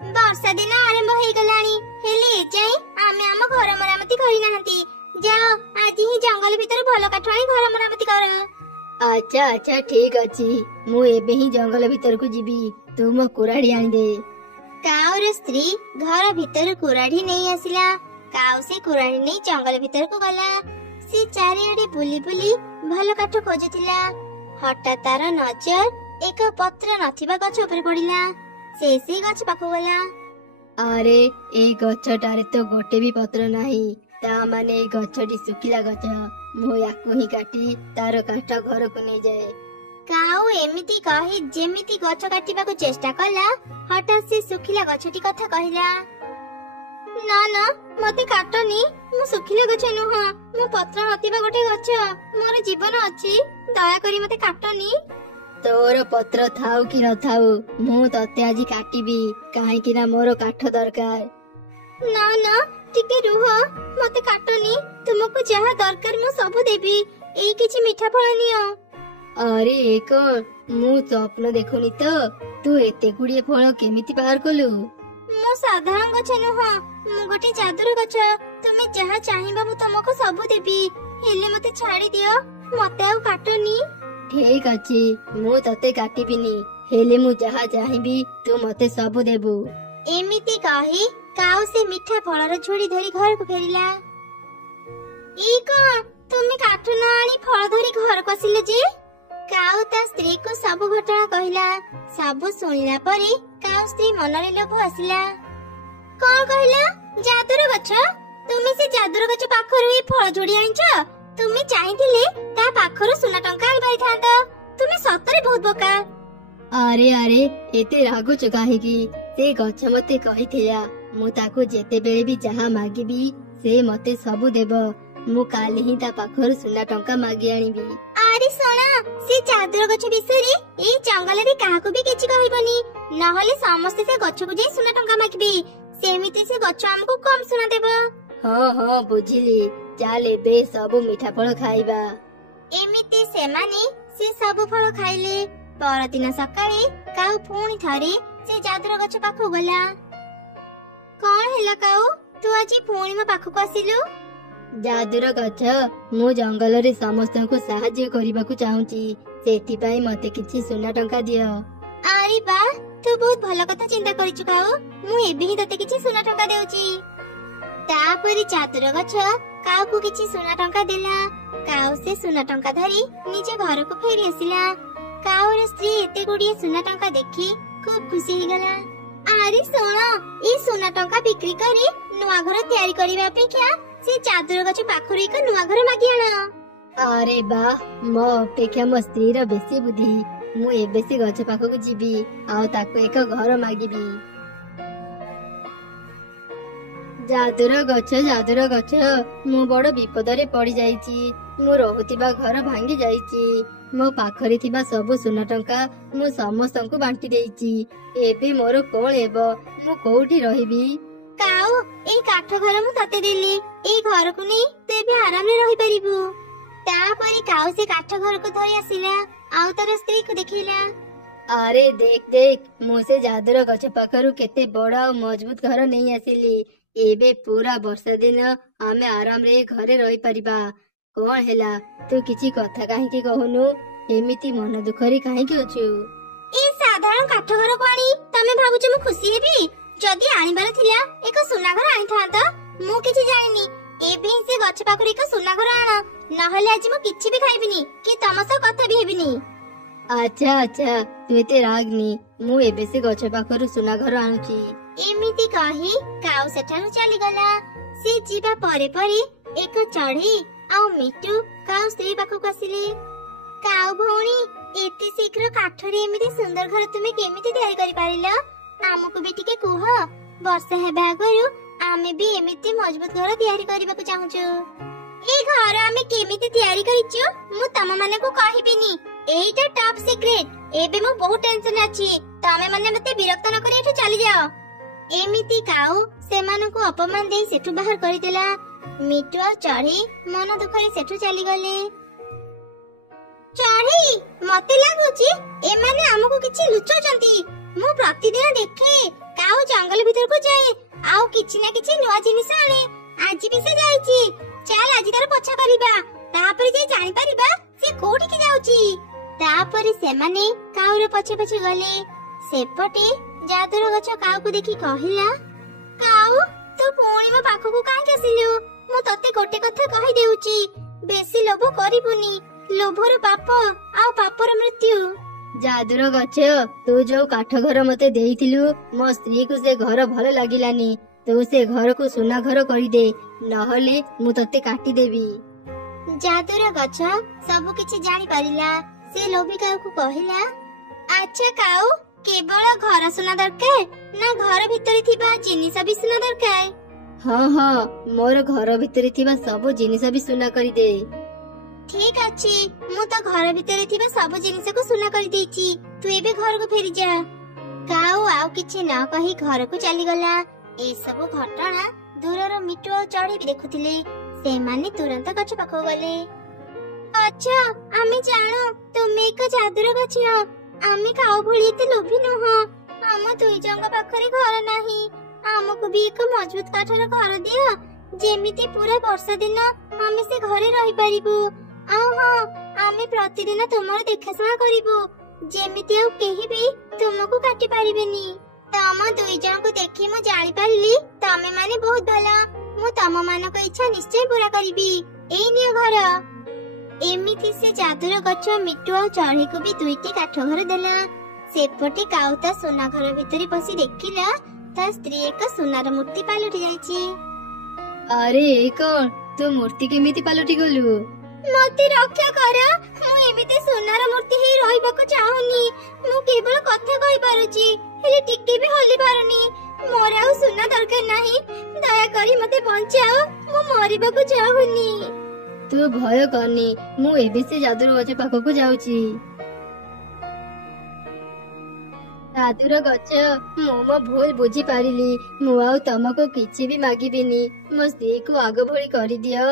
ବର୍ଷା ଦିନ ଆରମ୍ଭ ହେଇଗଲାଣି, ହେଲେ ଏଯାଏଁ ଆମେ ଆମ ଘର ମରାମତି କରିନାହାନ୍ତି। ଯାଅ ଆଜି ହିଁ ଜଙ୍ଗଲ ଭିତରୁ ଭଲ କାଠ ଆଣି ଘର ମରାମତି କର। ଆଚ୍ଛା ଆଚ୍ଛା ଠିକ ଅଛି, ମୁଁ ଏବେ ହିଁ ଜଙ୍ଗଲ ଭିତରକୁ ଯିବି। ତୁ ମୋ କୁରାଢି ଆଣିଦେ। କାଉର ସ୍ତ୍ରୀ ଘର ଭିତରୁ କୁରାଢି ନେଇ ଆସିଲା। କାଉ ସେ କୁରାଢି ନେଇ ଜଙ୍ଗଲ ଭିତରକୁ ଗଲା। ସେ ଚାରିଆଡେ ବୁଲି ବୁଲି ଭଲ କାଠ ଖୋଜୁଥିଲା। ହଠାତ୍ ତାର ନଜର ଏକ ପତ୍ର ନଥିବା ଗଛ ଉପରେ ପଡିଲା। ସେ ସେଇ ଗଛ ପାଖକୁ ଗଲା। ଆରେ ଏଇ ଗଛଟାରେ ତ ଗୋଟେ ବି ପତ୍ର ନାହିଁ, ତା ମାନେ ଏଇ ଗଛଟି ଶୁଖିଲା ଗଛ। ମୁଁ ୟାକୁ ହିଁ କାଟି ତାର କାଠ ଘରକୁ ନେଇଯାଏ। କାଉ ଏମିତି କହି ଯେମିତି ଗଛ କାଟିବାକୁ ଚେଷ୍ଟା କଲା, ହଠାତ୍ ସେ ଶୁଖିଲା ଗଛଟି କଥା କହିଲା। ନା ନା, ମତେ କାଟନି, ମୁଁ ଶୁଖିଲା ଗଛ ନୁହଁ, ମୁଁ ପତ୍ର ନଥିବା ଗୋଟେ ଗଛ। ମୋର ଜୀବନ ଅଛି, ଦୟାକରି ମତେ କାଟନି। ତୋର ପତ୍ର ଥାଉ କି ନଥାଉ, ମୁଁ ତତେ ଆଜି କାଟିବି, କାହିଁକି ନା ମୋର କାଠ ଦରକାର। ନା ନା, ଟିକେ ରୁହ, ମତେ କାଟନି। ତୁମକୁ ଯାହା ଦରକାର ମୁଁ ସବୁ ଦେବି। ଏଇ କିଛି ମିଠା ଫଳ ନିଅ। ଆରେ ଏକ ମୁଁ ସ୍ୱପ୍ନ ଦେଖୁନି ତ, ତୁ ଏତେ ଗୁଡିଏ ଫଳ କେମିତି ବାହାର କଲୁ? ମୁଁ ସାଧାରଣ ଗଛ ନୁହଁ, ମୁଁ ଗୋଟେ ଯାଦୁର ଗଛ। ତୁମେ ଯାହା ଚାହିଁବ ମୁଁ ତମକୁ ସବୁ ଦେବି, ହେଲେ ମତେ ଛାଡି ଦିଅ, ମତେ ଆଉ କାଟନି। ଠିକ ଅଛି, ମୁଁ ତତେ କାଟିବିନି, ହେଲେ ମୁଁ ଯାହା ଚାହିଁବି ତୁ ମତେ ସବୁ ଦେବୁ। ଏମିତି କହି କାଉ ସେ ମିଠା ଫଳର ଝୁଡି ଧରି ଘରକୁ ଫେରିଲା। ଏଇ କଣ, ତୁମେ କାଠ ନ ଆଣି ଫଳ ଧରି ଘରକୁ ଆସିଲେ ଯେ? କାଉ ତା ସ୍ତ୍ରୀକୁ ସବୁ ଘଟଣା କହିଲା। ସବୁ ଶୁଣିଲା ପରେ କାଉ ସ୍ତ୍ରୀ ମନରେ ଲୋଭ ଆସିଲା। କଣ କହିଲା? ଯାଦୁର ଗଛ? ତୁମେ ସେ ଯାଦୁର ଗଛ ପାଖରୁ ଏଇ ଫଳ ଝୁଡି ଆଣିଛ? ତୁମେ ଚାହିଁଥିଲେ ତା ପାଖରୁ ସୁନା ଟଙ୍କା ଆଣିପାରିଥାନ୍ତ। ତୁମେ ସତରେ ବହୁତ ବୋକା। ଆରେ ଆରେ ଏତେ ରାଗୁଛୁ କାହିଁକି? ସେ ଗଛ ମତେ କହିଥିଲା ମୁଁ ତାକୁ ଯେତେବେଳେ ବି ଯାହା ମାଗିବି ସେ ମତେ ସବୁ ଦେବ। ମୁଁ କାଲି ହିଁ ତା ପାଖରୁ ସୁନା ଟଙ୍କା ମାଗି ଆଣିବି। ଆରେ ଶୁଣ, ସେ ଯାଦୁର ଗଛ ବିଷୟରେ ଏଇ ଜଙ୍ଗଲରେ କାହାକୁ ବି କିଛି କହିବନି, ନହେଲେ ସମସ୍ତେ ସେ ଗଛକୁ ଯାଇ ସୁନା ଟଙ୍କା ମାଗିବେ। ସେମିତି ସେ ଗଛ ଆମକୁ କମ ସୁନା ଦେବ। ହଁ ହଁ ବୁଝିଲି, ଚାଲ ଏବେ ସବୁ ମିଠା ଫଳ ଖାଇବା। ଏମିତି ସେମାନେ ସେ ସବୁ ଫଳ ଖାଇଲେ। ପରଦିନ ସକାଳେ କାଉ ପୁଣି ଥରେ ସେ ଯାଦୁର ଗଛ ପାଖକୁ ଗଲା। କଣ ହେଲା କାଉ, ତୁ ଆଜି ପୁଣି ମୋ ପାଖକୁ ଆସିଲୁ? ଯାଦୁର ଗଛ, ମୁଁ ଜଙ୍ଗଲରେ ସମସ୍ତଙ୍କୁ ସାହାଯ୍ୟ କରିବାକୁ ଚାହୁଁଛି, ସେଥିପାଇଁ ମତେ କିଛି ସୁନା ଟଙ୍କା ଦିଅ। ଆରେ ବା, ତୁ ବହୁତ ଭଲ କଥା ଚିନ୍ତା କରିଛୁ କାଉ। ମୁଁ ଏବେ ହିଁ ତତେ କିଛି ସୁନା ଟଙ୍କା ଦେଉଛି। ତାପରେ ଯାଦୁର ଗଛ କାଉକୁ କିଛି ସୁନା ଟଙ୍କା ଦେଲା। କାଉ ସେ ସୁନା ଟଙ୍କା ଧରି ନିଜ ଘରକୁ ଫେରି ଆସିଲା। କାଉର ସ୍ତ୍ରୀ ଏତେ ଗୁଡିଏ ସୁନା ଟଙ୍କା ଦେଖି ଖୁବ ଖୁସି ହେଇଗଲା। ଆରେ ଶୁଣ, ଏଇ ସୁନା ଟଙ୍କା ବିକ୍ରି କରି ନୂଆ ଘର ତିଆରି କରିବା ଅପେକ୍ଷା ସେ ଯାଦୁର ଗଛ ପାଖରୁ ଏକ ନୂଆ ଘର ମାଗି ଆଣ। ଆରେ ବା, ମୋ ଅପେକ୍ଷା ମୋ ସ୍ତ୍ରୀର ବେଶୀ ବୁଦ୍ଧି। ମୁଁ ଏବେ ସେ ଗଛ ପାଖକୁ ଯିବି ଆଉ ତାକୁ ଏକ ଘର ମାଗିବି। ଯାଦୁର ଗଛ, ମୁଁ ବଡ ବିପଦରେ ପଡି ଯାଇଛି। ମୁଁ ରହୁଥିବା ଘର ଭାଙ୍ଗି ଯାଇଛି। ମୋ ପାଖରେ ଥିବା ସବୁ ସୁନା ଟଙ୍କା ମୁଁ ସମସ୍ତଙ୍କୁ ବାଣ୍ଟି ଦେଇଛି। ଏବେ ମୋର କଣ ହେବ? ମୁଁ କୋଉଠି ରହିବି? କାଉ, ଏଇ କାଠ ଘର ମୁଁ ତତେ ଦେଲି, ଏଇ ଘରକୁ ନେଇ ତୁ ଏବେ ଆରାମରେ ରହିପାରିବୁ। ତାପରେ କାଉ ସେ କାଠ ଘରକୁ ଧରି ଆସିଲା ଆଉ ତାର ସ୍ତ୍ରୀକୁ ଦେଖେଇଲା। ଆରେ ଦେଖ ଦେଖ, ମୁଁ ସେ ଯାଦୁର ଗଛ ପାଖରୁ କେତେ ବଡ ଆଉ ମଜବୁତ ଘର ନେଇ ଆସିଲି। ଏବେ ପୁରା ବର୍ଷା ଦିନ ଆମେ ଆରାମରେ ଘରେ ରହିପାରିବା। କଣ ହେଲା, ତୁ କିଛି କଥା କାହିଁକି କହୁନୁ? ଏମିତି ମନ ଦୁଃଖରେ କାହିଁକି ଅଛୁ? ଏଇ ସାଧାରଣ କାଠ ଘରକୁ ଆଣି ତମେ ଭାବୁଛ ମୁଁ ଖୁସି ହେବି? ଯଦି ଆଣିବାର ଥିଲା ଏକ ସୁନା ଘର ଆଣିଥାନ୍ତ। ମୁଁ କିଛି ଜାଣିନି, ଏବେ ହିଁ ସେ ଗଛ ପାଖରୁ ଏକ ସୁନା ଘର ଆଣ, ନହେଲେ ଆଜି ମୁଁ କିଛି ବି ଖାଇବିନି କି ତମ ସହ କଥା ବି ହେବିନି। ଆଚ୍ଛା ଆଚ୍ଛା, ତୁ ଏତେ ରାଗନି, ମୁଁ ଏବେ ସେ ଗଛ ପାଖରୁ ସୁନା ଘର ଆଣୁଛି। ଏମିତି କହି କାଉ ସେଠାରୁ ଚାଲିଗଲା। ସେ ଯିବା ପରେ ପରେ ଏକ ଚଢେଇ ଆଉ ମିଟୁ କାଉ ସ୍ତ୍ରୀ ପାଖକୁ ଆସିଲେ। କାଉ ଭଉଣୀ, ଏତେ ଶୀଘ୍ର କାଠରେ ଏମିତି ସୁନ୍ଦର ଘର ତୁମେ କେମିତି ତିଆରି କରିପାରିଲ? ଆମକୁ ବି ଟିକେ କୁହ। ବର୍ଷା ହେବା ଆଗରୁ ଆମେ ବି ଏମିତି ମଜବୁତ ଘର ତିଆରି କରିବାକୁ ଚାହୁଁଛୁ। ଏଇ ଘର ଆମେ କେମିତି ତିଆରି କରିଛୁ ମୁଁ ତମ ମାନଙ୍କୁ କହିବିନି, ଏଇଟା ଟପ୍ ସିକ୍ରେଟ। ଏବେ ମୁଁ ବହୁତ ଟେନସନ ଅଛି, ତମେ ମାନେ ମତେ ବିରକ୍ତ ନ କରି ଏଠୁ ଚାଲିଯାଅ। ଏମିତି କାଉ ସେମାନଙ୍କୁ ଅପମାନ ଦେଇ ସେଠୁ ବାହାର କରିଦେଲା। ମିଟୁ ଆଉ ଚଢେଇ ମନ ଦୁଃଖରେ ସେଠୁ ଚାଲିଗଲେ। ଚଢେଇ, ମତେ ଲାଗୁଛି ଏମାନେ ଆମକୁ କିଛି ଲୁଚଉଛନ୍ତି। ମୁଁ ପ୍ରତିଦିନ ଦେଖେ କାଉ ଜଙ୍ଗଲ କିଛି ନା କିଛି ନୂଆ ଜିନିଷ ଆଣେ। ଆଜି ବି ସେ ଯାଇଛି। ଚାଲ ଆଜି ତାର ପଛା କରିବା, ତାପରେ ଯାଇ ଜାଣିପାରିବା ସେ କୋଉଠିକି ଯାଉଛି। ତାପରେ ସେମାନେ କାଉର ପଛେ ପଛେ ଗଲେ। ସେପଟେ ଯାଦୁର ଗଛ କାଉକୁ ଦେଖି କହିଲା, କାଉ ତୁ ପୁଣି ମୋ ପାଖକୁ କାହିଁକି ଆସିଲୁ? ମୁଁ ତତେ ଗୋଟେ କଥା କହିଦେଉଛି, ବେଶୀ ଲୋଭ କରିବୁନି। ଲୋଭର ପାପ ଆଉ ପାପର ମୃତ୍ୟୁ। ଯାଦୁର ଗଛ, ତୁ ଯୋଉ କାଠ ଘର ମତେ ଦେଇଥିଲୁ, ମୋ ସ୍ତ୍ରୀକୁ ସେ ଘର ଭଲ ଲାଗିଲାନି। ତୁ ସେ ଘରକୁ ସୁନା ଘର କରିଦେ, ନହେଲେ ମୁଁ ତତେ କାଟିଦେବି। ଯାଦୁର ଗଛ ସବୁ କିଛି ଜାଣିପାରିଲା। ସେ ଲୋଭୀ କାଉକୁ କହିଲା, ଆଚ୍ଛା କାଉ, କେବଳ ଘର ସୁନା ଦରକାର ନା ଘର ଭିତରେ ଥିବା ଜିନିଷ ବି ସୁନା ଦରକାର? ହଁ ହଁ, ମୋର ଘର ଭିତରେ ଥିବା ସବୁ ଜିନିଷ ବି ସୁନା କରିଦେ। ଠିକ ଅଛି, ମୁଁ ତ ଘର ଭିତରେ ଥିବା ସବୁ ଜିନିଷକୁ ସୁନା କରିଦେଇଛି। ତୁ ଏବେ ଘରକୁ ଫେରିଯା। କାଉ ଆଉ କିଛି ନ କହି ଘରକୁ ଚାଲିଗଲା। ଏସବୁ ଘଟଣା ଦୂରର ମିଟୁ ଆଉ ଚଢେଇ ବି ଦେଖୁଥିଲେ। ସେମାନେ ତୁରନ୍ତ ଗଛ ପାଖକୁ ଗଲେ। ଆଚ୍ଛା, ଆମେ ଜାଣୁ ତୁମେ ଏକ ଯାଦୁର ଗଛ। ଆମେ କାଉ ଭଳି ଏତେ ଲୋଭୀ ନୁହଁ। ଆମ ଦୁଇ ଜଣଙ୍କ ପାଖରେ ଘର ନାହିଁ। ଆମକୁ ବି ଏକ ମଜବୁତ କାଠର ଘର ଦିଅ, ଯେମିତି ପୁରା ବର୍ଷା ଦିନ ଆମେ ସେ ଘରେ ରହିପାରିବୁ। ଆଉ ହଁ, ଆମେ ପ୍ରତିଦିନ ତୁମର ଦେଖାଶୁଣା କରିବୁ, ଯେମିତି ଆଉ କେହି ବି ତୁମକୁ କାଟି ପାରିବେନି। ତମ ଦୁଇ ଜଣଙ୍କୁ ଦେଖି ମୁଁ ଜାଣିପାରିଲି ତମେ ମାନେ ବହୁତ ଭଲ। ମୁଁ ତମ ମାନଙ୍କ ଇଚ୍ଛା ନିଶ୍ଚୟ ପୂରା କରିବି। ଏଇ ନିଅ ଘର। ଏମିତି ସେ ଯାଦୁର ଗଛ ମିଟୁ ଆଉ ଚଢେଇକୁ ବି ଦୁଇଟି କାଠ ଘର ଦେଲା। ସେପଟେ କାଉ ତା ସୁନା ଘର ଭିତରେ ପଶି ଦେଖିଲା ତା ସ୍ତ୍ରୀ ଏକ ସୁନାର ମୂର୍ତ୍ତି ପାଲଟି ଯାଇଛି। ଆରେ ଏ କଣ? ତୁ ମୂର୍ତ୍ତି କେମିତି ପାଲଟି ଗଲୁ? ମତେ ରକ୍ଷା କର। ମୁଁ ଏମିତି ସୁନାର ମୂର୍ତ୍ତି ହେଇ ରହିବାକୁ ଚାହୁଁନି। ମୁଁ କେବଳ କଥା କହିପାରୁଛି, ହେଲେ ଟିକେ ବି ହଲି ପାରୁନି। ମୋର ଆଉ ସୁନା ଦରକାର ନାହିଁ। ଦୟାକରି ମତେ ବଞ୍ଚାଅ। ମୁଁ ମରିବାକୁ ଚାହୁଁନି। ତୁ ଭୟ କରନି, ମୁଁ ଏବେ ସେ ଯାଦୁର ଗଛ ପାଖକୁ ଯାଉଛି। ଯାଦୁର ଗଛ, ମୁଁ ମୋ ଭୁଲ ବୁଝିପାରିଲି। ମୁଁ ଆଉ ତମକୁ କିଛି ବି ମାଗିବିନି। ମୋ ସ୍ତ୍ରୀକୁ ଆଗ ଭଳି କରିଦିଅ।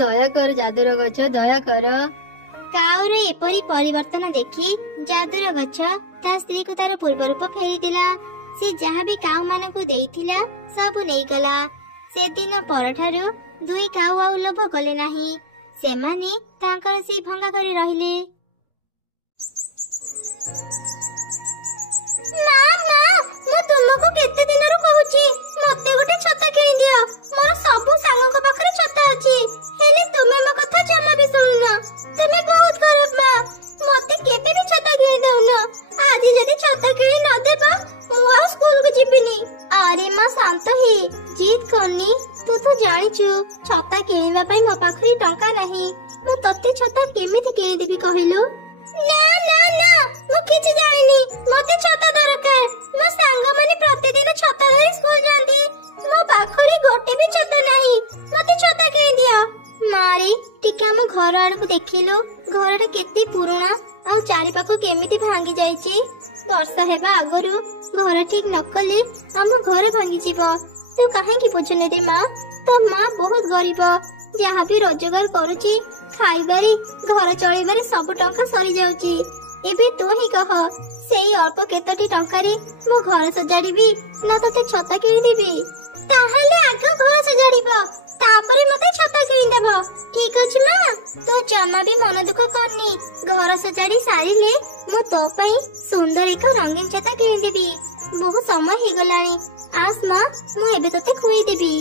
ଦୟାକର ଯାଦୁର ଗଛ, ଦୟାକର। କାଉର ଏପରି ପରିବର୍ତ୍ତନ ଦେଖି ଯାଦୁର ଗଛ ତା ସ୍ତ୍ରୀକୁ ତାର ପୂର୍ବ ରୂପ ଫେରିଦେଲା। ସେ ଯାହାବି କାଉ ମାନଙ୍କୁ ଦେଇଥିଲା ସବୁ ନେଇଗଲା। ସେଦିନ ପରଠାରୁ ଦୁଇ କାଉ ଆଉ ଲୋଭ କଲେ ନାହିଁ। ସେମାନେ ତାଙ୍କର ସେଇ ଭଙ୍ଗା ଘରେ ରହିଲେ। ମା, ମୁଁ ତୁମକୁ କେତେ ଦିନରୁ କହୁଛି, ମତେ ଗୋଟେ ଛତା କିଣିଦିଅ। ମୋର ସବୁ ସାଙ୍ଗଙ୍କ ପାଖରେ ଛତା ଅଛି, ହେଲେ ତୁମେ ମୋ କଥା ଜମା ବି ଶୁଣୁନ। ତୁମେ ବହୁତ ଖରାପ ମା। ମତେ କେବେ ବି ଛତା କିଣି ଦଉନ। ଆଜି ଯଦି ଛତା କିଣି ନ ଦେବ, ମୁଁ ଆଉ ସ୍କୁଲକୁ ଯିବିନି। ଆରେ ମା, ଶାନ୍ତ ହେ, ଜିଦ୍ କରନି। ତୁ ତ ଜାଣିଛୁ ଛତା କିଣିବା ପାଇଁ ମୋ ପାଖରେ ଟଙ୍କା ନାହିଁ। ମୁଁ ତତେ ଛତା କେମିତି କିଣିଦେବି କହିଲୁ? ନା ନା ନା, ମୁଁ କିଛି ଜାଣିନି। ମତେ ଛତା ଦରକାର। ମୋ ସାଙ୍ଗମାନେ ପ୍ରତିଦିନ ଛତା ଧରି ସ୍କୁଲ ଯାଆନ୍ତି। ମୋ ପାଖରେ ଗୋଟେ ବି ଛତା ନାହିଁ। ମତେ ଛତା କିଣିଦିଅ। ମାରେ, ଟିକେ ଆମ ଘର ଆଡକୁ ଦେଖିଲୁ। ଘରଟା କେତେ ପୁରୁଣା ଆଉ ଚାରିପାଖ କେମିତି ଭାଙ୍ଗି ଯାଇଛି। ବର୍ଷା ହେବା ଆଗରୁ ଘର ଠିକ ନ କଲେ ଆମ ଘର ଭାଙ୍ଗିଯିବ। ତୁ କାହିଁକି ବୁଝୁନି ରେ ମା? ତୋ ମା ବହୁତ ଗରିବ। ଯାହା ବି ରୋଜଗାର କରୁଛି, ଖାଇବାରେ ଘର ଚଳେଇବାରେ ସବୁ ଟଙ୍କା ସରିଯାଉଛି। ଏବେ ତୁ ହିଁ କହ, ସେଇ ଅଳ୍ପ କେତୋଟି ଟଙ୍କାରେ ମୁଁ ଘର ସଜାଡ଼ିବି ନା ତତେ ଛତା କିଣିଦେବି? ତାହେଲେ ଆଗ ଘର ସଜାଡ଼ିବ, ତାପରେ ମତେ ଛତା କିଣିଦେବ। ଠିକ ଅଛି ମା, ତୁ ଜମା ବି ମନ ଦୁଃଖ କରନି। ଘର ସଜାଡ଼ି ସାରିଲେ ମୁଁ ତୋ ପାଇଁ ସୁନ୍ଦର ଏକ ରଙ୍ଗୀନ ଛତା କିଣିଦେବି। ବହୁତ ସମୟ ହେଇଗଲାଣି, ଆସ ମା, ମୁଁ ଏବେ ତତେ ଖୁଏଇଦେବି।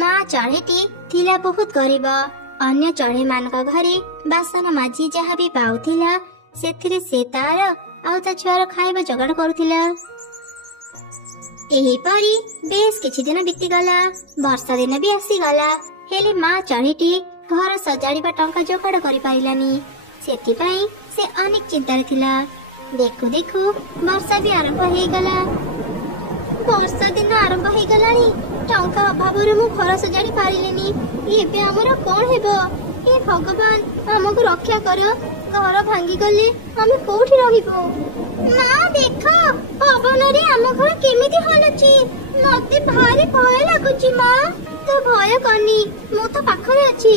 ମା ଚଢ଼େଇଟି ଥିଲା ବହୁତ ଗରିବ। ଅନ୍ୟ ଚଢ଼େଇ ମାନଙ୍କ ଘରେ ବାସନ ମାଜି ଯାହା ବି ପାଉଥିଲା, ସେଥିରେ ସେ ତାର ଆଉ ତା ଛୁଆର ଖାଇବା ଯୋଗାଡ଼ କରୁଥିଲା। ଏହିପରି ବେଶ କିଛି ଦିନ ବିତିଗଲା। ବର୍ଷା ଦିନ ବି ଆସିଗଲା, ହେଲେ ମା ଚଢ଼େଇଟି ଘର ସଜାଡ଼ିବା ଟଙ୍କା ଯୋଗାଡ଼ କରିପାରିଲାନି। ସେଥିପାଇଁ ସେ ଅନେକ ଚିନ୍ତାରେ ଥିଲା। ଦେଖୁ ଦେଖୁ ବର୍ଷା ବି ଆରମ୍ଭ ହେଇଗଲା। ବର୍ଷା ଦିନ ଆରମ୍ଭ ହେଇଗଲାଣି। ଟଙ୍କା ଅଭାବରୁ ମୁଁ ଘର ସଜାଡ଼ି ପାରିଲିନି। ଏବେ ଆମର କଣ ହେବ? ହେ ଭଗବାନ, ଆମକୁ ରକ୍ଷା କର। ଘର ଭାଙ୍ଗିଗଲେ ଆମେ କୋଉଠି ରହିବୁ? ମା ଦେଖ, ପବନରେ ଆମ ଘର କେମିତି ହଲୁଛି। ମତେ ଭାରି ଭୟ ଲାଗୁଛି ମା। ତୁ ଭୟ କରନି, ମୁଁ ତ ପାଖରେ ଅଛି।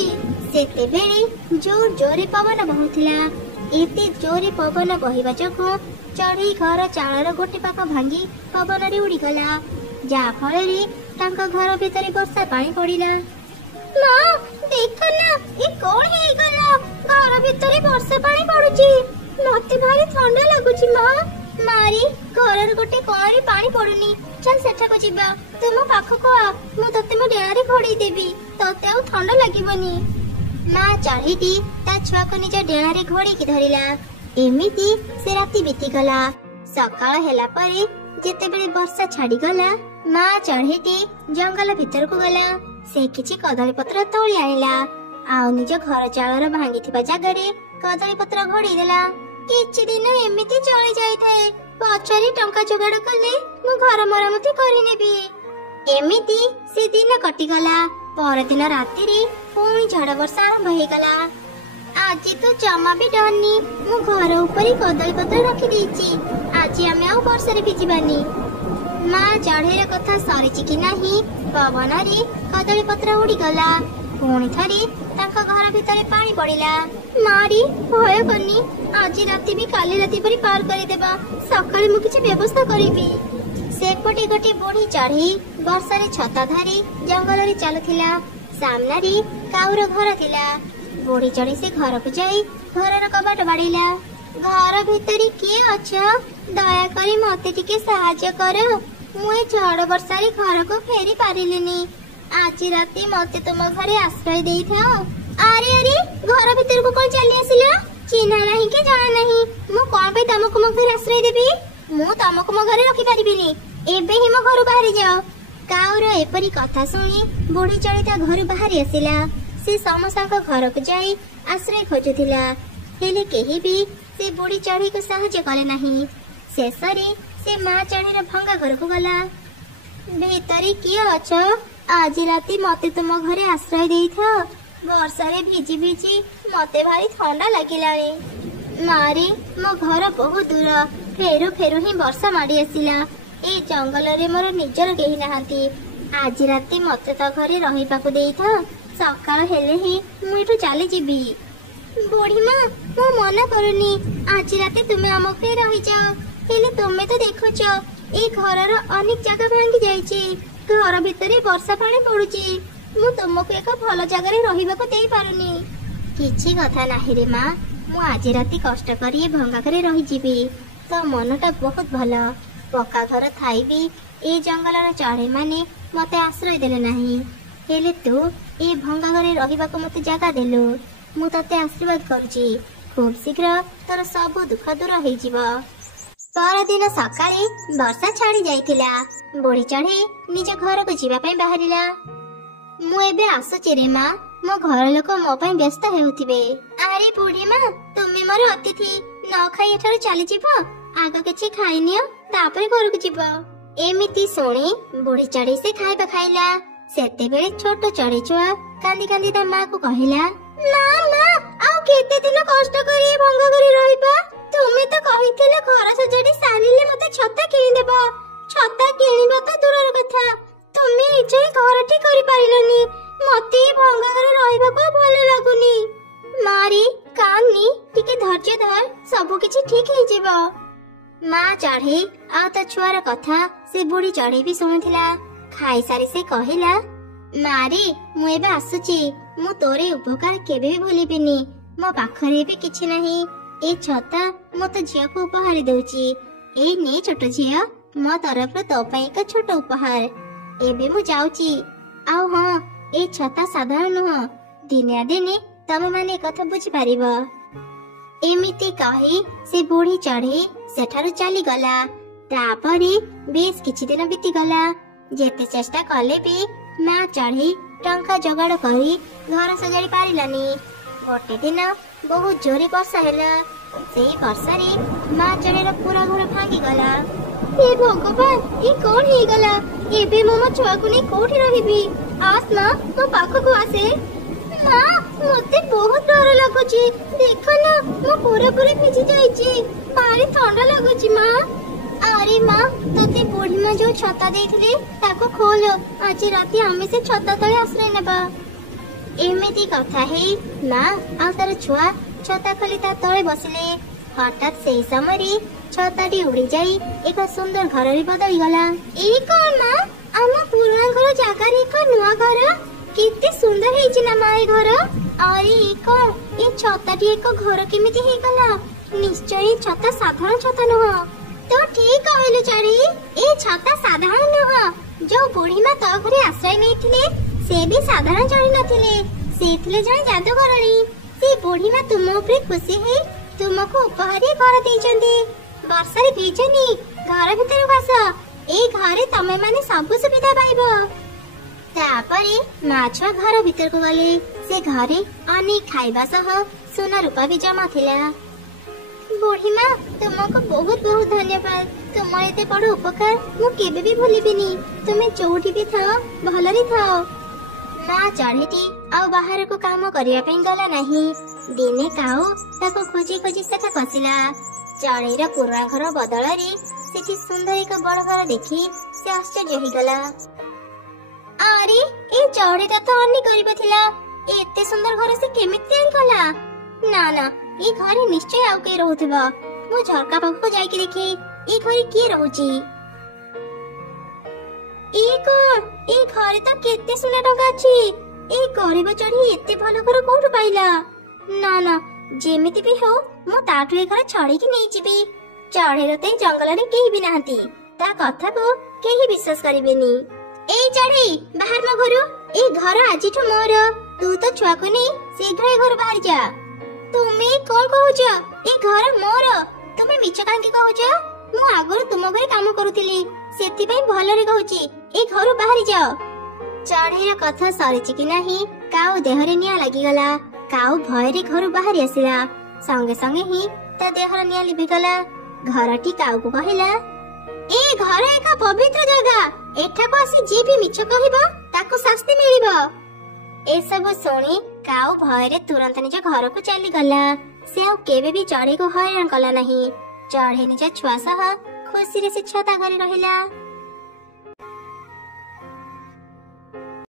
ସେତେବେଳେ ଜୋରେ ପବନ ବହୁଥିଲା। ଏତେ ଜୋରେ ପବନ ବହିବା ଯୋଗୁଁ ଚଢ଼େଇ ଘର ଚାଳର ଗୋଟେ ପାଖ ଭାଙ୍ଗି ପବନରେ ଉଡ଼ିଗଲା। ଯାହା ଫଳରେ ତାଙ୍କ ଘର ଭିତରେ ବର୍ଷା ପାଣି ପଡିଲା। ମା ଦେଖ ନା, ଏ କଣ ହେଇଗଲା? ଘର ଭିତରେ ବର୍ଷା ପାଣି ପଡୁଛି, ମତେ ଭାରି ଥଣ୍ଡା ଲାଗୁଛି। ମା ମାରି ଘରର ଗୋଟେ କଣରେ ପାଣି ପଡୁନି, ଚାଲ ସେଠାକୁ ଯିବା। ତୁ ମୋ ପାଖକୁ ଆ, ମୁଁ ତତେ ମୋ ଡେଣାରେ ଘୋଡେଇ ଦେବି, ତତେ ଆଉ ଥଣ୍ଡା ଲାଗିବନି। ମା ଚଢ଼େଇଟି ତା ଛୁଆକୁ ନିଜ ଡେଣାରେ ଘୋଡେଇକି ଧରିଲା। ଏମିତି ସେ ରାତି ବିତିଗଲା। ସକାଳ ହେଲା ପରେ ଯେତେବେଳେ ବର୍ଷା ଛାଡିଗଲା, ମା ଚଢ଼େଇଟି ଜଙ୍ଗଲ ଭିତରକୁ ଗଲା। ସେ କିଛି କଦଳୀ ପତ୍ର ତୋଳି ଆଣିଲା, ଆଉ ନିଜ ଘର ଚାଳର ଭାଙ୍ଗିଥିବା ଜାଗାରେ କଦଳୀ ପତ୍ର ଘୋଡେଇ ଦେଲା। କିଛି ଦିନ ଏମିତି ଚଳି ଯାଇଥାଏ, ପଛରେ ଟଙ୍କା ଯୋଗାଡ଼ କଲେ ମୁଁ ଘର ମରାମତି କରିନେବି। ଏମିତି ସେ ଦିନ କଟିଗଲା। ପରଦିନ ରାତିରେ ପୁଣି ଝଡ଼ ବର୍ଷା ଆରମ୍ଭ ହେଇଗଲା। ଆଜି ତ ଜମା ବି ଡରନି, ମୁଁ ଘର ଉପରେ କଦଳୀ ପତ୍ର ରଖିଦେଇଛି। ଆଜି ଆମେ ଆଉ ବର୍ଷାରେ ଭିଜିବାନି। ମା ଚଢ଼େଇର କଥା ସରିଛି କି ନାହିଁ, ପବନରେ କଦଳୀ ପତ୍ର ଉଡ଼ିଗଲା। ପୁଣି ଥରେ ତାଙ୍କ ଘର ଭିତରେ ପାଣି ପଡିଲା। ମାରି ଭୟ କରନି, ଆଜି ରାତି ବି କାଲି ରାତି ପରି ପାର କରିଦେବା। ସକାଳେ ମୁଁ କିଛି ବ୍ୟବସ୍ଥା କରିବି। ସେପଟେ ଗୋଟେ ବୁଢୀ ଚଢ଼େଇ ବର୍ଷାରେ ଛତା ଧରି ଜଙ୍ଗଲରେ ଚାଲୁଥିଲା। ସାମ୍ନାରେ କାଉର ଘର ଥିଲା। ବୁଢୀ ଚଢ଼େଇ ସେ ଘରକୁ ଯାଇ ଘରର କବାଟ ବାଡେଇଲା। ଘର ଭିତରେ କିଏ ଅଛ? ଦୟାକରି ମତେ ଟିକେ ସାହାଯ୍ୟ କର, ମୁଁ ଏ ଝଡ଼ ବର୍ଷାରେ ଘରକୁ ଫେରି ପାରିଲିନି। ଆଜି ରାତି ମତେ ତୁମ ଘରେ ଆଶ୍ରୟ ଦେଇଥାଅ। ଆରେ ଆରେ, ଘର ଭିତରକୁ କଣ ଚାଲି ଆସିଲ? ଚିହ୍ନା ନାହିଁ କି ଜଣା ନାହିଁ, ମୁଁ କଣ ପାଇଁ ତମକୁ ମୋ ଘରେ ଆଶ୍ରୟ ଦେବି? ମୁଁ ତମକୁ ମୋ ଘରେ ରଖିପାରିବିନି, ଏବେ ହିଁ ମୋ ଘରୁ ବାହାରି ଯାଅ। କାଉର ଏପରି କଥା ଶୁଣି ବୁଢୀ ଚଢ଼େଇ ତା ଘରୁ ବାହାରି ଆସିଲା। ସେ ସମସ୍ତଙ୍କ ଘରକୁ ଯାଇ ଆଶ୍ରୟ ଖୋଜୁଥିଲା, ହେଲେ କେହି ବି ସେ ବୁଢୀ ଚଢ଼େଇକୁ ସାହାଯ୍ୟ କଲେ ନାହିଁ। ଶେଷରେ ସେ ମା ଚଢ଼େଇର ଭଙ୍ଗା ଘରକୁ ଗଲା। ଭିତରେ କିଏ ଅଛ? ଆଜି ରାତି ମତେ ତୁମ ଘରେ ଆଶ୍ରୟ ଦେଇଥାଅ। ବର୍ଷାରେ ଭିଜି ଭିଜି ମତେ ଭାରି ଥଣ୍ଡା ଲାଗିଲାଣି। ମାରେ ମୋ ଘର ବହୁତ ଦୂର, ଫେରୁ ଫେରୁ ହିଁ ବର୍ଷା ମାଡି ଆସିଲା। ଏ ଜଙ୍ଗଲରେ ମୋର ନିଜର କେହି ନାହାନ୍ତି। ଆଜି ରାତି ମତେ ତ ଘରେ ରହିବାକୁ ଦେଇଥାଅ, ସକାଳ ହେଲେ ହିଁ ମୁଁ ଏଠୁ ଚାଲିଯିବି। ବୁଢୀମା, ମୁଁ ମନା କରୁନି, ଆଜି ରାତି ତୁମେ ଆମ ଘରେ ରହିଯାଅ। ହେଲେ ତୁମେ ତ ଦେଖୁଛ ଏ ଘରର ଅନେକ ଜାଗା ଭାଙ୍ଗି ଯାଇଛି, ଘର ଭିତରେ ବର୍ଷା ପାଣି ପଡୁଛି। ମୁଁ ତୁମକୁ ଏକ ଭଲ ଜାଗାରେ ରହିବାକୁ ଦେଇପାରୁନି। କିଛି କଥା ନାହିଁ ରେ ମା, ମୁଁ ଆଜି ରାତି କଷ୍ଟ କରି ଏ ଭଙ୍ଗା ଘରେ ରହିଯିବି। ତ ମନଟା ବହୁତ ଭଲ। ପକ୍କା ଘର ଥାଇ ବି ଏ ଜଙ୍ଗଲର ଚଢ଼େଇ ମାନେ ମତେ ଆଶ୍ରୟ ଦେଲେ ନାହିଁ, ହେଲେ ତୁ ଏ ଭଙ୍ଗା ଘରେ ରହିବାକୁ ମତେ ଜାଗା ଦେଲୁ। ମୁଁ ତତେ ଆଶୀର୍ବାଦ କରୁଛି, ଖୁବ୍ ଶୀଘ୍ର ତୋର ସବୁ ଦୁଃଖ ଦୂର ହେଇଯିବ। ପରଦିନ ସକାଳେ ବର୍ଷା ଛାଡି ଯାଇଥିଲା। ବୁଢୀ ଚଢ଼େଇ ନିଜ ଘରକୁ ଯିବା ପାଇଁ ବାହାରିଲା। ମୁଁ ଏବେ ଆସୁଛି ରେ ମା, ମୋ ଘର ଲୋକ ମୋ ପାଇଁ ବ୍ୟସ୍ତ ହେଉଥିବେ। ଆରେ ବୁଢୀ ମା, ତୁମେ ମୋର ଅତିଥି, ନ ଖାଇ ଏଠାରୁ ଚାଲିଯିବ? ଆଗ କିଛି ଖାଇନିଅ, ତାପରେ ଘରକୁ ଯିବ। ଏମିତି ଶୁଣି ବୁଢୀ ଚଢ଼େଇ ସେ ଖାଇବା ଖାଇଲା। ସେତେବେଳେ ଛୋଟ ଚଢ଼େଇ ଛୁଆ କାନ୍ଦି କାନ୍ଦି ତା ମା କୁ କହିଲା, ମା ମା, ଆଉ କେତେ ଦିନ କଷ୍ଟ କରି ଏ ଭଙ୍ଗା ଘରେ ରହିବା? ତୁମେ ତ କହିଥିଲ ଘର ସଜାଡି ସାରିଲେ ମତେ ଛତା କିଣିଦେବ। ଛତା କିଣିବ ତ ଦୂରର କଥା, ତୁମେ ନିଜେ ଘରଟି କରିପାରିଲନି। ମତେ ଏ ଭଙ୍ଗା ଘରେ ରହିବାକୁ ଭଲ ଲାଗୁନି। ମାରି କାନ୍ଦି, ଟିକେ ଧୈର୍ଯ୍ୟ ଧର, ସବୁ କିଛି ଠିକ ହେଇଯିବ। ମା ଚଢ଼େଇ ଆଉ ତା ଛୁଆର କଥା ସେ ବୁଢୀ ଚଢ଼େଇ ବି ଶୁଣୁଥିଲା। ଖାଇସାରି ସେ କହିଲା, ମାରି ମୁଁ ଏବେ ଆସୁଛି, ମୁଁ ତୋର ଉପକାର କେବେ ବି ଭୁଲିବିନି। ମୋ ପାଖରେ ଏବେ କିଛି ନାହିଁ, ଏ ଛତା ମୁଁ ତୋ ଝିଅକୁ ଉପହାର ଦଉଛି। ଏଇ ନେ ଛୋଟ ଝିଅ, ମୋ ତରଫରୁ ତୋ ପାଇଁ ଏକ ଛୋଟ ଉପହାର। ଏବେ ମୁଁ ଯାଉଛି। ଆଉ ହଁ, ଏଇ ଛତା ସାଧାରଣ ନୁହଁ, ଦିନେ ନା ଦିନେ ତମେ ମାନେ କଥା ବୁଝିପାରିବ। ଏମିତି କହି ସେ ବୁଢୀ ଚଢ଼େଇ ସେଠାରୁ ଚାଲିଗଲା। ତାପରେ ବେଶ କିଛି ଦିନ ବିତିଗଲା। ଯେତେ ଚେଷ୍ଟା କଲେ ବି ମା ଚଢ଼େଇ ଟଙ୍କା ଯୋଗାଡ଼ କରି ଘର ସଜାଡି ପାରିଲାନି। ଗୋଟେ ଦିନ ବହୁତ ଜୋରେ ବର୍ଷା ହେଲା। ସେଇ ବର୍ଷାରେ ମା ଚଢ଼େଇର ପୁରା ଘର ଭାଙ୍ଗିଗଲା। ଏ ଭଗବାନ, ଏ କଣ ହେଇଗଲା? ଏବେ ମୁଁ ମୋ ଛୁଆକୁ ନେଇ କୋଉଠି ରହିବି? ଆସ ମା, ମୋ ପାଖକୁ ଆସେ। ମା, ମତେ ବହୁତ ଡର ଲାଗୁଛି, ଦେଖ ନା ମୁଁ ପୁରାପୁରି ଭିଜି ଯାଇଛି, ଭାରି ଥଣ୍ଡା ଲାଗୁଛି ମା। ଆରେ ମା, ତତେ ବୁଢୀ ମା ଯୋଉ ଛତା ଦେଇଥିଲେ ତାକୁ ଖୋଲ, ଆଜି ରାତି ଆମେ ସେ ଛତା ତଳେ ଆଶ୍ରୟ ନେବା। ଏମିତି କଥା ହେଇ ମା ଆଉ ତାର ଛୁଆ ଛତା ଖୋଲି ତା ତଳେ ବସିଲେ। ହଠାତ୍ ସେଇ ସମୟରେ ଛତାଟି ଉଡି ଯାଇ ଏକ ସୁନ୍ଦର ଘରରେ ବଦଳିଗଲା। ଏଇ କଣ ମା, ଆମ ପୁରୁଣା ଘର ଜାଗାରେ ଏକ ନୂଆ ଘର କେତେ ସୁନ୍ଦର ହେଇଛି ନା ମା ଏ ଘର। ଆରେ ଏ ଛତାଟି ଏକ ଘର କେମିତି ହେଇଗଲା? ନିଶ୍ଚୟ ଏ ଛତା ସାଧାରଣ ଛତା ନୁହଁ। ତୁ ଠିକ କହିଲୁ ଚଢ଼େଇ, ଏ ଛତା ସାଧାରଣ ନୁହଁ। ଯୋଉ ବୁଢୀମା ତୋ ଘରେ ଆଶ୍ରୟ ନେଇଥିଲେ ସେ ବି ସାଧାରଣ ଚଢ଼େଇ ନଥିଲେ, ସେ ଥିଲେ ଜଣେ ଯାଦୁକରଣୀ। ସେ ବୁଢୀମା ତୁମ ଉପରେ ଖୁସି ହେଇ ତୁମକୁ ଉପହାରୀ ଘର ଦେଇଛନ୍ତି। ବର୍ଷାରେ ଭିଜନି, ଘର ଭିତରକୁ ଆସ, ଏଇ ଘରେ ତମେ ମାନେ ସବୁ ସୁବିଧା ପାଇବ। ତାପରେ ମାଛ ଘର ଭିତରକୁ ଗଲେ। ସେ ଘରେ ଅନେକ ଖାଇବା ସହ ସୁନା ରୂପା ବି ଜମା ଥିଲା। ବୁଢୀମା ତୁମକୁ ବହୁତ ବହୁତ ଧନ୍ୟବାଦ। ତୁମର ଏତେ ବଡ ଉପକାର ମୁଁ କେବେ ବି ଭୁଲିବିନି। ତୁମେ ଯୋଉଠି ବି ଥାଅ ଭଲରେ ଥାଅ। ମା ଚଢ଼େଇଟି ଆଉ ବାହାରକୁ କାମ କରିବା ପାଇଁ ଗଲା ନାହିଁ। ଦିନେ କାଉ ତାକୁ ଖୋଜି ଖୋଜି ସେଠାକୁ ଆସିଲା। ଚଢ଼େଇର ପୁରୁଣା ଘର ବଦଳରେ ସେଠି ସୁନ୍ଦର ଏକ ବଡ ଘର ଦେଖି ସେ ଆଶ୍ଚର୍ଯ୍ୟ ହେଇଗଲା। ଆରେ ଏ ଚଢ଼େଇଟା ତ ଅନେକ ଗରିବ ଥିଲା, ଏତେ ସୁନ୍ଦର ଘର ସେ କେମିତି ତିଆରି କଲା? ନା ନା, ଏ ଘରେ ନିଶ୍ଚୟ ଆଉ କେହି ରହୁଥିବ। ମୁଁ ଝରକା ପାଖକୁ ଯାଇକି ଦେଖେ ଏ ଘରେ କିଏ ରହୁଛି। ଏ କଣ? ଏ ଘରେ ତ କେତେ ସୁନା ଟଙ୍କା ଅଛି। ଏ ଗରିବ ଚଢ଼େଇ ଏତେ ଭଲ ଘର କୋଉଠୁ ପାଇଲା? ନା ନା, ଯେମିତି ବି ହଉ ମୁଁ ତାଠୁ ଏ ଘର ଛଡେଇକି ନେଇଯିବି। ଚଢ଼େଇର ତ ଏ ଜଙ୍ଗଲରେ କେହି ବି ନାହାନ୍ତି, ତା କଥାକୁ କେହି ବିଶ୍ୱାସ କରିବେନି। ଏଇ ଚଢ଼େଇ ବାହାର ମୋ ଘରୁ, ଏ ଘର ଆଜିଠୁ ମୋର। ତୁ ତ ଛୁଆକୁ ନେଇ ଶୀଘ୍ର ଏ ଘରୁ ବାହାରି ଯା। ତୁମେ କଣ କହୁଛ? ଏ ଘର ମୋର। ତୁମେ ମିଛ କାହିଁକି କହୁଛ? ମୁଁ ଆଗରୁ ତୁମ ଘରେ କାମ କରୁଥିଲି, ସେଥିପାଇଁ ଭଲରେ କହୁଛି, ଏ ଘରୁ ବାହାରି ଯାଅ। ଚଢ଼େଇର କଥା ସରିଛି କି ନାହିଁ କାଉ ଦେହରେ ନିଆଁ ଲାଗିଗଲା। କାଉ ଭୟରେ ଘରୁ ବାହାରି ଆସିଲା। ସଙ୍ଗେ ସଙ୍ଗେ ହିଁ ତା ଦେହର ନିଆଁ ଲିଭିଗଲା। ଘରଟି କାଉକୁ କହିଲା, ଏ ଘର ଏକ ପବିତ୍ର ଜାଗା, ଏଠାକୁ ଆସି ଯିଏ ବି ମିଛ କହିବ ତାକୁ ଶାସ୍ତି ମିଳିବ। ଏସବୁ ଶୁଣି କାଉ ଭୟରେ ତୁରନ୍ତ ନିଜ ଘରକୁ ଚାଲିଗଲା। ସେ ଆଉ କେବେ ବି ଚଢ଼େଇକୁ ହଇରାଣ କଲା ନାହିଁ। ଚଢ଼େଇ ନିଜ ଛୁଆ ସହ ଖୁସିରେ ସେ ଛତା ଘରେ ରହିଲା।